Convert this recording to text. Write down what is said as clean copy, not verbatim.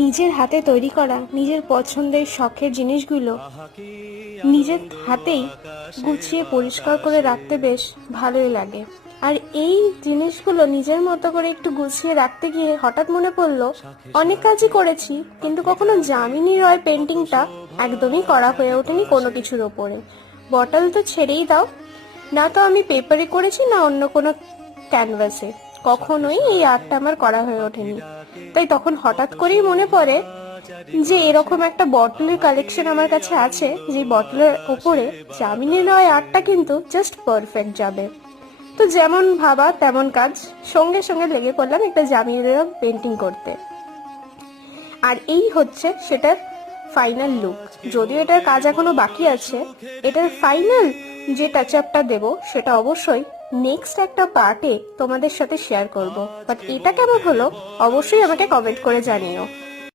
নিজের হাতে তৈরি করা নিজের পছন্দের শখের জিনিসগুলো নিজের হাতেই গুছিয়ে পরিষ্কার করে রাখতে বেশ ভালোই লাগে। আর এই জিনিসগুলো নিজের মতো করে একটু গুছিয়ে রাখতে গিয়ে হঠাৎ মনে পড়লো, অনেক কাজই করেছি কিন্তু কখনো যামিনী রয় পেন্টিংটা একদমই করা হয়ে ওঠেনি কোনো কিছুর ওপরে। বটল তো ছেড়েই দাও, না তো আমি পেপারে করেছি না অন্য কোনো ক্যানভাসে, কখনোই এই আর্টটা আমার করা হয়ে ওঠেনি। তাই তখন হঠাৎ করেই মনে পড়ে যে এরকম একটা বটলের কালেকশন আমার কাছে আছে, যে বটলের ওপরে যামিনী রয় আর্টটা কিন্তু জাস্ট পারফেক্ট যাবে। তো যেমন ভাবা তেমন কাজ, সঙ্গে সঙ্গে লেগে পড়লাম একটা যামিনী রয় পেন্টিং করতে। আর এই হচ্ছে সেটার ফাইনাল লুক। যদিও এটার কাজ এখনো বাকি আছে, এটার ফাইনাল যে টাচ আপটা দেবো সেটা অবশ্যই নেক্সট একটা পার্টে তোমাদের সাথে শেয়ার করব। বাট এটা কেমন হলো অবশ্যই আমাকে কমেন্ট করে জানিও।